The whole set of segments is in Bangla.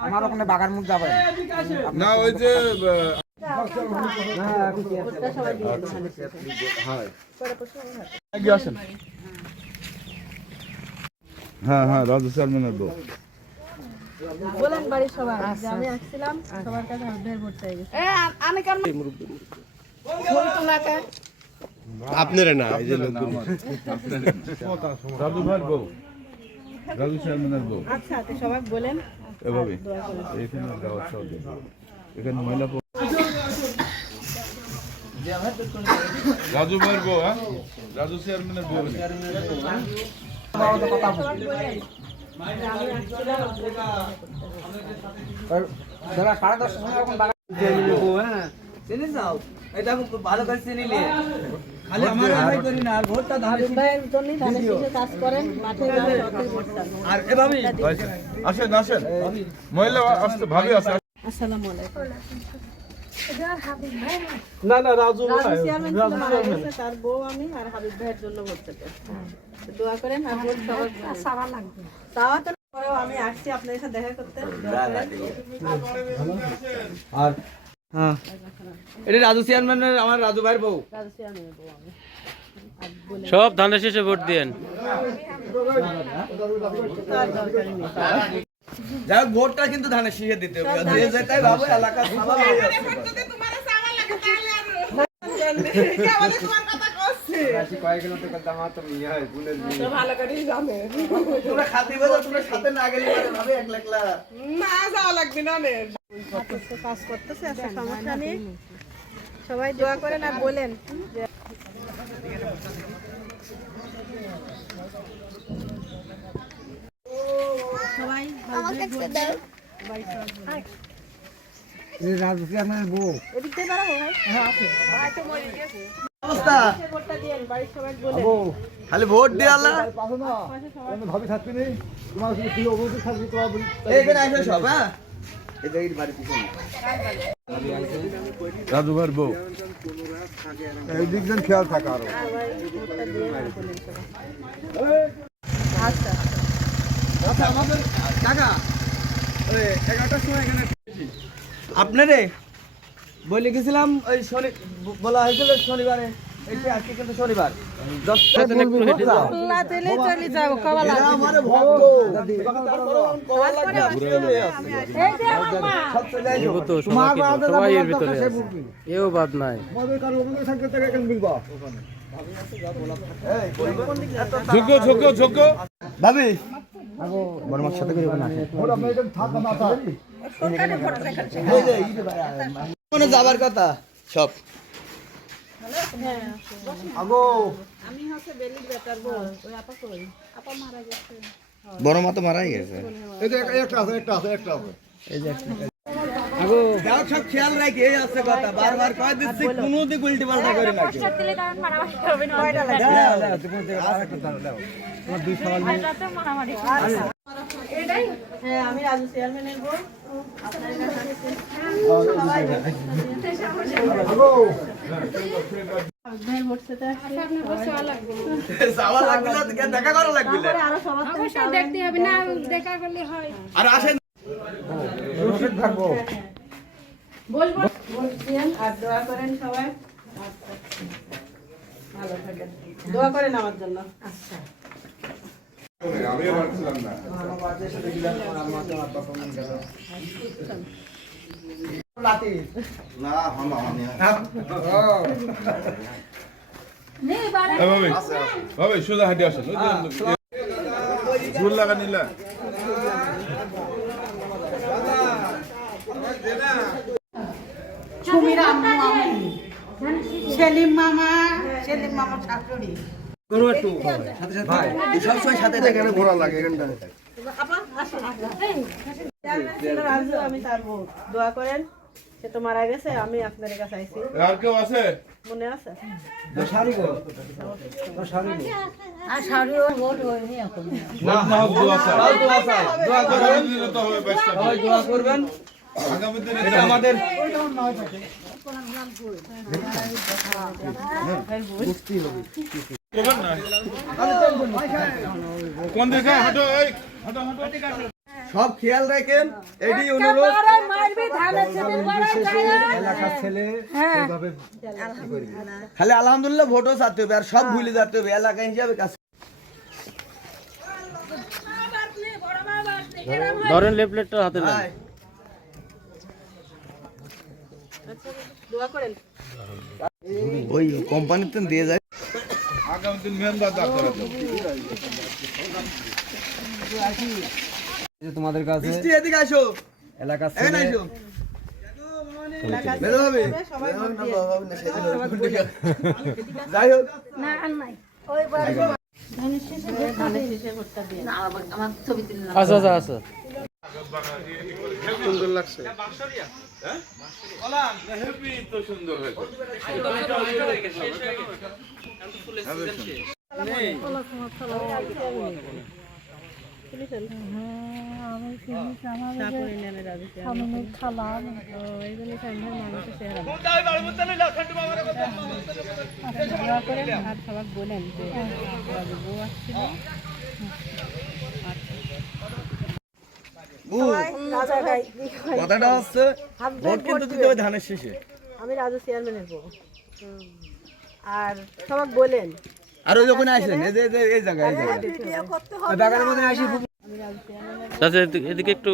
আমার ওখানে বাগান মুখ যাবে না ওই যে হ্যাঁ হ্যাঁ রাজু চেয়ারম্যানের বউ বলেন বাড়ির সবাই যে আমি আসছিলাম সবার কাছে হাবিব ভোট চাই গেছে আমি কেন আপনারা না এই যে লোকগুলো রাজু ভাইয়ের বউ রাজু চেয়ারম্যানের বউ আচ্ছা তো সবাই বলেন এভাবে এখানে গাওয়ার সব এখানে মহিলা রাজু ভাইয়ের বউ হ্যাঁ রাজু চেয়ারম্যানের বউ ভালো করে চিনিলে খালি আমার ভাই করি না আর ভোটটা হাবিব ভাইয়ের জন্যই ধানের শীষে কাজ করেন মাঠে যান সরকারি ভোট চান আর এভাবে আসেন আসেন মহিলা আসতে ভাবি আছে আসসালামু আলাইকুম না না রাজু চেয়ারম্যান ছিল মারা গেছে তার বউ আমি আর হাবিব ভাইয়ের জন্য ভোট চাইতে দোয়া করেন আর ভোট সবার লাগবে তাও তো পরেও আমি আসছি আপনাদের সাথে দেখা করতে আর হ্যাঁ এটা রাজু চেয়ারম্যানের আমার রাজু ভাইয়ের বউ রাজু চেয়ারম্যানের বউ আমি সব ধানের শেষে ভোট দেন যাই ভোটটা কিন্তু ধানের শীষে দিতে হবে যে যেটাই ভাবো এলাকা সবাই হয়ে যাচ্ছে তোমরা খাতি বাজা তোমরা সাথে না গেলে ভাবে একলা একলা না যাওয়া লাগবে না কাজ করতেছে একটা সমস্যা নেই সবাই দোয়া করেন আর বলেন সবাই রাজু চেয়ারম্যানের বউ এদিক থেকে দাঁড়াবো ভাই অবস্থা ভোটটা দিয়েন বাড়ির সবাই বলেন খালি ভোট দিয়ে আল্লাহ ভাবি থাকবি নেই তোমার কি অবস্থা থাকবি তোমার এইখানে আসে সব হ্যাঁ এই জায়গায় বাড়ি পিছনে রাজু ভাইয়ের বউ এই দিকজন খেয়াল থাকা আরো আচ্ছা আচ্ছা আমাদের কাকা ওই 11টার সময় এখানে আপনারে বলে গেছিলাম ওই শনি বলা হয়েছিল শনিবারে এইটা আজকে কিন্তু শনিবার 10টা আল্লাহ তেলে চলে যাও কবা লাগে আমারে ভক্ত কবা লাগে এই যে আমার মা এগো তো সবাই এর ভিতরে এও বাদ নাই ঝুঁকো ঝুঁকো ঝুঁকো ভাবি বড় মার সাথে করে না মনে যাবার কথা সব আমি হচ্ছে বেলির বেটার বউ ওই আপা কই আপা মারা গেছে বড় মা তো মারাই গেছে যাও সব খেয়াল রাখি এই আছে কথা বারবার কয় দিচ্ছি কোনো দিক উল্টি পাল্টা করি না হ্যাঁ আমি রাজু চেয়ারম্যানের বউ আপনার কাছে ভাই ভোট দিতে আসছে আপনার বসে লাগবে যাওয়া লাগবে না দেখা করা লাগবে আরো সবার অবশ্যই দেখতে হবে না দেখা করলে হয় আর আসেন রশিদ থাকবো বলবো বলছেন আর দোয়া করেন সবাই ভালো থাকেন দোয়া করেন আমার জন্য আচ্ছা আমিও পারছিলাম না না হাম আমি ভাবি ভাবি সোজা হাঁটি আসেন ঝুল লাগা নিলা সেলিম মামা শাশুড়ি করো একটু ভাই সব সময় সাথে থেকে ঘোরা লাগে এখানটা আমি তার বউ দোয়া করেন সে তো মারা গেছে আমি আপনার কাছে আইছি আর কেউ আছে মনে আছে আর শাড়িও ভোট হয়নি এখন দোয়া করবেন দোয়া করবেন আগামী দিনে আমাদের সব খেয়াল রাখেন, এটি অনুরোধ। এলাকার ছেলে এইভাবে খালি আলহামদুলিল্লাহ ভোটও চাতে হবে, আর সব ভুলে যেতে হবে এলাকা হিসাবে কাজ। ধরেন লিফলেটটা হাতে নেন। আয়। দোয়া করেন। ওই কোম্পানিতে দিয়ে যায়। তোমাদের কাছে বৃষ্টি এদিকে আসো, এলাকার এখানে ছেলে আসো। বেরো হবে। সবাই ভোট না, দিয়ে। বাবা, না, সেদিন যাই হোক, ধানের শীষে ভোটটা দিয়ে। আচ্ছা আচ্ছা আচ্ছা কথাটা হচ্ছে ভোট কিন্তু দিতে হবে ধানের শেষে। আমি রাজু চেয়ারম্যানের বউ। আর সবাই বলেন আর ওই যখন আসলেন এই যে এই জায়গায় এই জায়গায় ওই বাগানের মধ্যে আসি আচ্ছা এদিকে একটু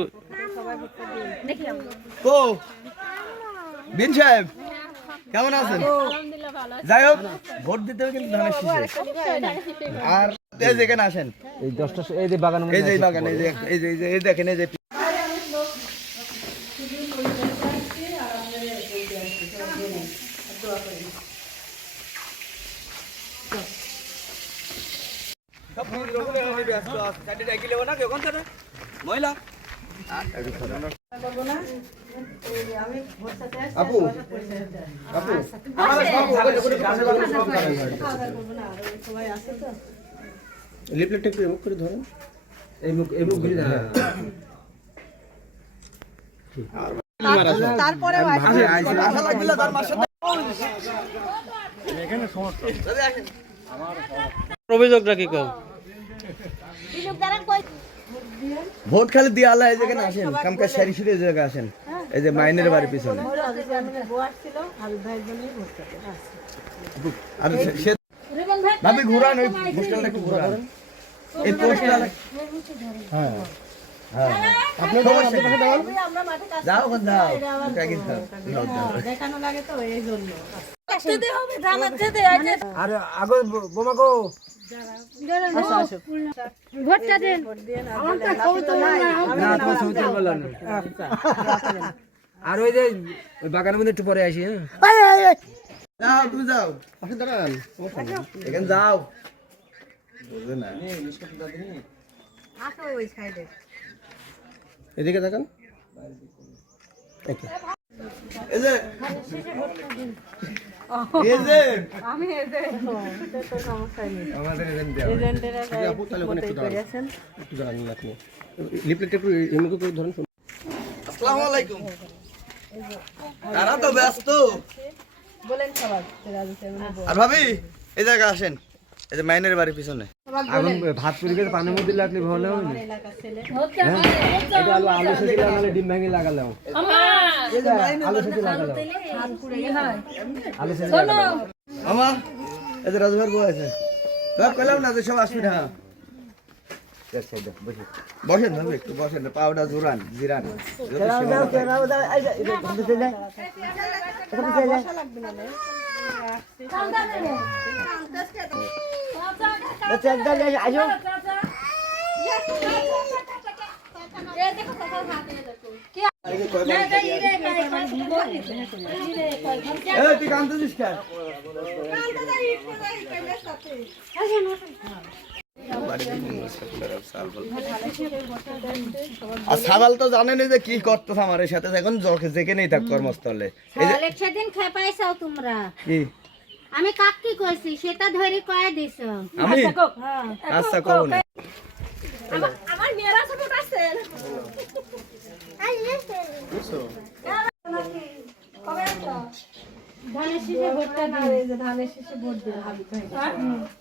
কো বিন সাহেব কেমন আছেন? যাই হোক ভোট দিতে হবে কিন্তু ধানের শেষে। আর এই যেখানে আসেন, এই 10টা এই যে বাগান এই যে এই বাগান, এই যে এই দেখেন, এই যে মহিলা আপু আপু লিফলেটটা একটু রিমুভ করে ধরেন, এই মুখ ঘুরে দেন। তারপরে আশা লাগলে তার মার সাথে অভিযোগটা কি কম? ভোট খালি দিয়ে আল্লাহ এই যেখানে আসেন, কামকাজ সারি সারি এই জায়গায় আসেন, এই যে মাইনের বাড়ির পিছনে। রাজু চেয়ারম্যানের বউ আসছিল, হাবিব ভাইয়ের জন্যই ভোট চাইতে। আর সে ভাবি ঘুরান, ওই পোস্টারটা একটু ঘুরান, এই পোস্টার। হ্যাঁ হ্যাঁ আপনি আমরা মাঠে কাজ যাও যাও কাকি যাও যাও। দেখানো লাগে তো এই জন্য। আর আগে বোমাগো ভোটটা দেন। ভোট দিয়ে না দিলে লাভ তো নাই। না তোমার ছবি তুলতে পারলাম না। আর ওই যে ওই বাগানের মধ্যে একটু পরে আসি। হ্যাঁ যাও তুমি যাও, পাশে দাঁড়ান, এখানে যাও। বুঝলে না আসো ওই সাইডে। এদিকে দেখেন, এই যে এই যে আমি এই যে তো সমস্যা নেই। আমাদের এজেন্ট এজেন্টেরা ভোটই করেছেন। একটু জানেন আপনি লিফলেটটা একটু এমনি করে ধরেন। আসসালামু আলাইকুম। তারা তো ব্যস্ত। বলেন সবাই রাজু চেয়ারম্যানের বউ। আর ভাবি এই জায়গায় আসেন, এই যে মাইনের বাড়ির পিছনে। এখন ভাত পুরি করে পানির মধ্যে লাগলে ভালো হবে না? এলাকার ছেলে এটা আলু সেদ্ধ লাগালে ডিম ভেঙে লাগালাম। আলু সেদ্ধ লাগালাম। আলু সেদ্ধ লাগালাম। মামা এই যে রাজু ভাইয়ের বউ আছে, সব কইলাম না যে সব আসবি না। বসেন ভাবি, একটু বসেন, পাউডা জোরান জিরান। বসা লাগবে না রে। তুই কান্দছিস কেন? আর সাবাল তো জানেন যে কি করতো আমার সাথে, এখন যেখানেই থাক কর্মস্থলে। এই যে সেদিন খেপাইছাও তোমরা। কি আমি কাকি কইছি সেটা ধরে কয়ে দিছ। আমি আচ্ছা কও না। আমার মেয়েরা সব আছে। ধানের শীষে ভোটটা না, দিন। এই যে ধানের শেষে ভোট দিন হাবিব ভাই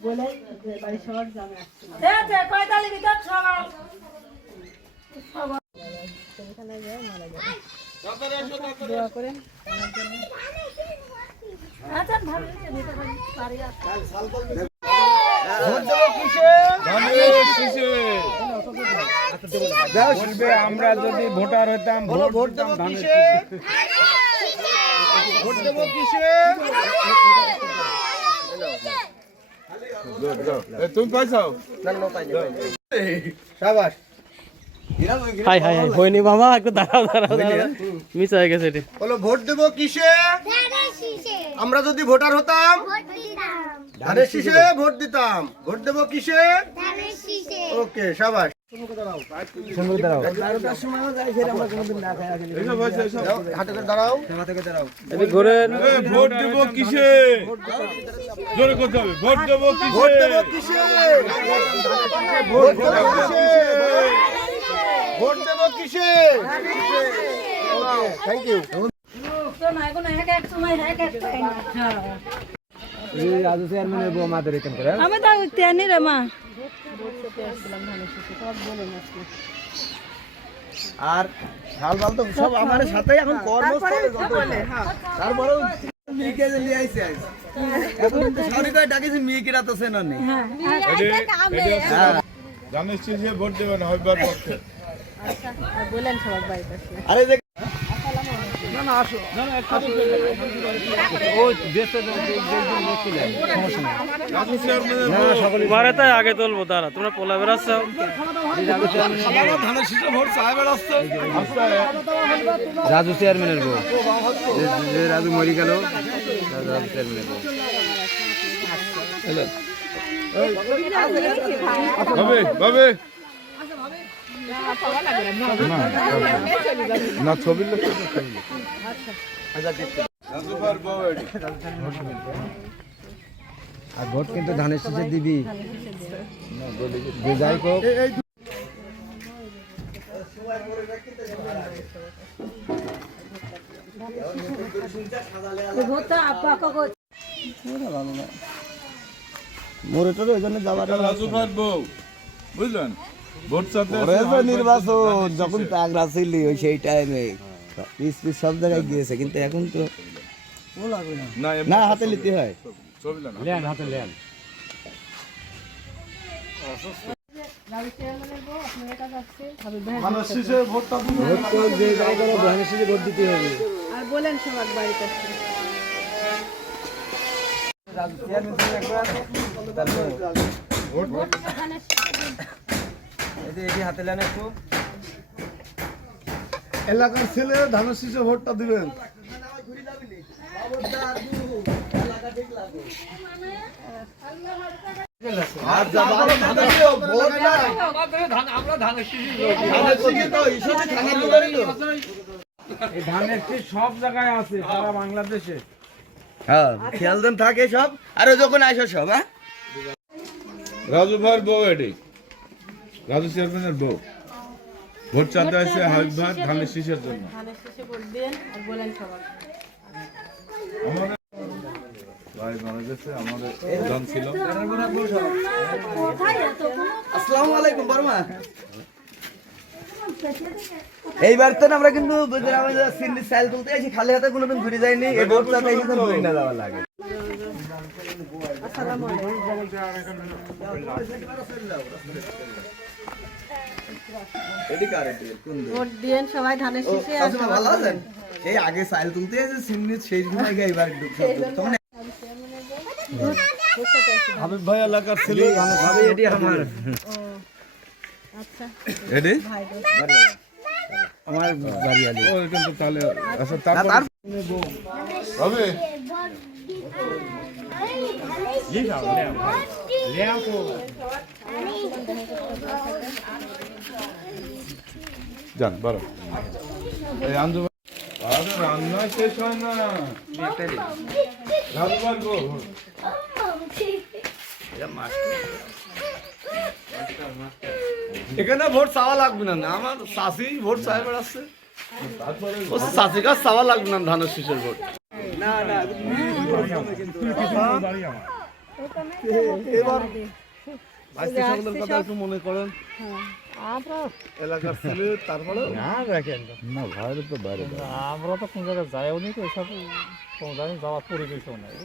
বলে যে বাড়ির সবার গ্রামে আসছে এখানে যায় মারা যায় দোয়া করেন আমার জন্য। আচ্ছা ভালো পারি বলবে আমরা যদি ভোটার হতাম ভোট দেবো কিসে? ভোট দেবো কিসে? তুমি পাইছাও? শাবাশ। হাই হাই হাই হয়নি বাবা একটু দাঁড়াও দাঁড়াও দাঁড়াও মিস হয়ে গেছে এটা বলো ভোট দেবো কিসে? আমরা যদি ভোটার হতাম ধানের শীষে ভোট দিতাম। ভোট দেবো কিসে? ওকে শাবাশ। সঙ্গে দাঁড়াও হাতে করে দাঁড়াও। এদিকে ঘোরেন ভোট দেবো কিসে? জোরে করতে হবে। ভোট দেবো কিসে? ভোট দেবো কিসে? ভোট দেবো কিসে? ভোট দেবো কিসে? Thank you. রাজু চেয়ারম্যানের বউ আমাদের এখানে করে আমি তো তেনি রে মা বলতে আসছিলাম ধানের শেষে সব বলেন আজকে আর হাল বাল তো সব আমার সাথেই এখন কর্মস্থলে বলে হ্যাঁ তারপরেও মিকে যে লিয়ে আইছে আজ এখন তো সরি করে ডাকিছি মিকেরা তো চেনা নেই জানিস যে ভোট দেবেন হইবার পক্ষে। আচ্ছা আর বলেন সবার বাড়িতে আসলে আরে যে মারে তাই আগে তুলবো দাঁড়া তোমরা পোলা বেড়াচ্ছ ধানের শীষে ভোট চাই বেড়াচ্ছে রাজু চেয়ারম্যানের বউ যে রাজু মরি গেল রাজু চেয়ারম্যানের বউ ভাবে ভাবে না ছবি আর ভোট কিন্তু ধানের শীষে দিবি যে যাই হোক মোরে তো ওই জন্য যাবার রাজু ভাই বউ বুঝলেন ভোট চাতে নির্বাচন যখন তাগরা ছিল ওই সেই টাইমে পিস পিস সব জায়গায় গিয়েছে কিন্তু এখন তো না না হাতে নিতে হয় ছবি না লেন হাতে লেন ধানের শীষে ভোটটা দিবেন। ভোট তো যে যাই করো ধানের শীষে ভোট দিতে হবে আর বলেন সবার বাড়িতে আসলে হাতে লেন একটু এলাকার ছেলে ধানের শীষে ভোটটা দিবেন। এই ধানের শীষ সব জায়গায় আছে সারা বাংলাদেশে হ্যাঁ খেয়াল দেন থাকে সব আরে যখন আইসো সব হ্যাঁ রাজু ভাইয়ের বউ এটি রাজু চেয়ারম্যানের বউ ভোট চাতে আসে হাবিব ভাই ধানের শীষের জন্য। ধানের শেষে ভোট দেন আর বলেন সবার আমাদের ভাই মারা গেছে আমাদের জন ছিল আসসালামু আলাইকুম বর্মা এইবার তো আমরা কিন্তু সিন্নি সাইল তুলতে আছি খালি হাতে কোনোদিন ঘুরে যায়নি এই ভোট চাতে এসে ঘুরে না যাওয়া লাগে আসসালামু আলাইকুম এডি কারেক্ট কোন ভোট দেন সবাই ধানের শেষে আর চাচা ভালো আছেন এই আগে সাইল তুলতে এসে সিন্নি সেই সময় গিয়ে এবার তখন হাবিব ভাই এলাকার ছেলে ভাবে এটি আমার আচ্ছা এটি আমার বাড়ি আলি ও কিন্তু তাহলে আচ্ছা তারপর হবে যান বারো এই আঞ্জু আরে রান্না শেষ হয় না রাজু ভাই বউ এখানে ভোট চাওয়া লাগবে না আমার চাষি ভোট চাই বেড়াচ্ছে ও চাষি কাজ চাওয়া লাগবে না ধানের শীষের ভোট। না না এবার ভাইস্তি সকলের কথা একটু মনে করেন, এলাকার ছেলে, তারপরে আমরা তো কোন জায়গায় যাইও নি তো এসব কোন জায়গায় যাওয়ার পরিবেশও নাই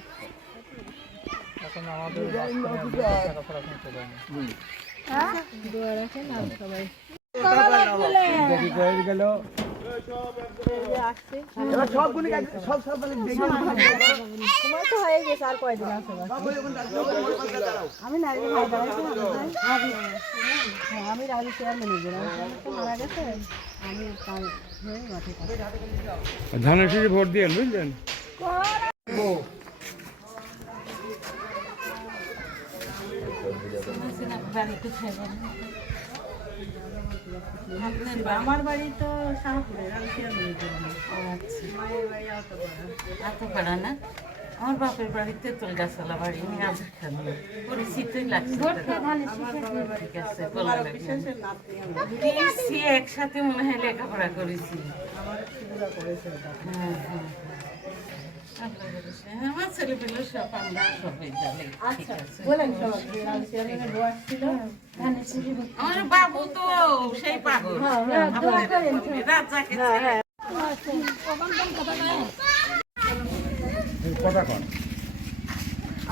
এখন আমাদের এবার সবগুলি সব দেখে সময় তো হয়ে গেছে, আর কয়দিন আছে আমি না আমি রাজু চেয়ারম্যান মারা গেছে, আমি মাঠে ধানের শীষে ভোট দিয়ে বুঝলেন। আমার বাড়ি তো শাহপুরে, আমি চেয়ারম্যানের জন্য। মায়ের বাড়ি আতপাড়া না, আমার বাপের বাড়িতে তেঁতুল গাছালা বাড়ি, গাছের খালি পরিচিতই লাগছে। ঠিক আছে, বলা লাগবে। বিশেষের নাতি আমি। দিয়েছি, একসাথে মনে হয় লেখাপড়া করেছি। আমার সুবিধা করেছে এটা। হ্যাঁ, হ্যাঁ। আমার ছেলে পেলে সব আমরা সবাই জানি। ঠিক আছে। বলেন সবাই, রাজু চেয়ারম্যানের বউ আসছিল। আমার বাবু তো সেই পাগল, রাজাকে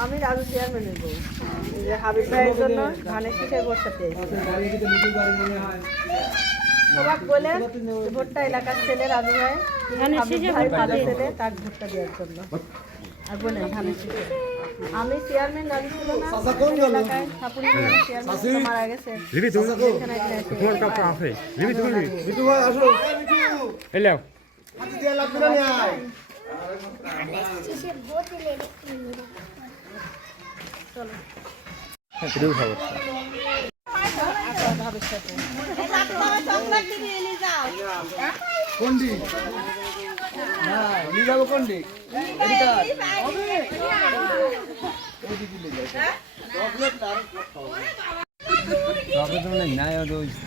আমি রাজু চেয়ারম্যানের বউ, এই যে হাবিব ভাইয়ের জন্য ধানের শীষের ভোটটা পেয়েছি। সবাই বলে ভোটটা এলাকার ছেলে রাজু ভাই, হাবিব ভাই ভালো ছেলে, তার ভোটটা দেওয়ার জন্য। আর বলেন ধানের শীষে আমি চেয়ারম্যান রাজু ছিল না, এলাকায় সাপুরি চেয়ারম্যান মারা গেছে। বিটু ভাই আসো, এলো হাতে দিয়ে লাগবে না আয়। কোনটি না নিয়ে যাবো, কোনটি এদিকে চকলেট মানে নাই,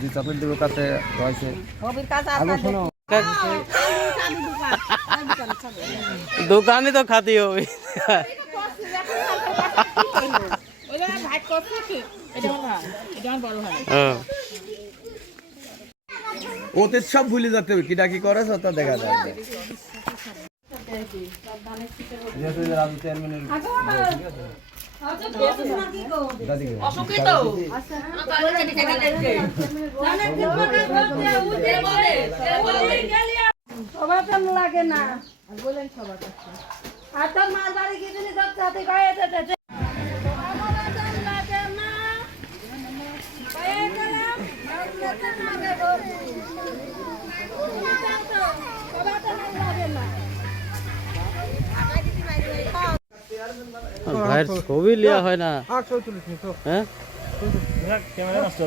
যে চকলেট দেবো কাছে রয়েছে। হবির কাছে আগে শোনো, দোকানে তো খাতি হবে। হ্যাঁ। অতীত সব ভুলে যেতে হবে, কিটা কি করে তা দেখা যাবে। যেহেতু রাজু চেয়ারম্যানের লাগে না, বলেন সবার কাছে। আর তোর মার বাড়ি গিয়ে যদি তোর সাথে গায়ে যেতে ভাইয়ের ছবি লিয়া হয় না, হ্যাঁ। ক্যামেরা নষ্ট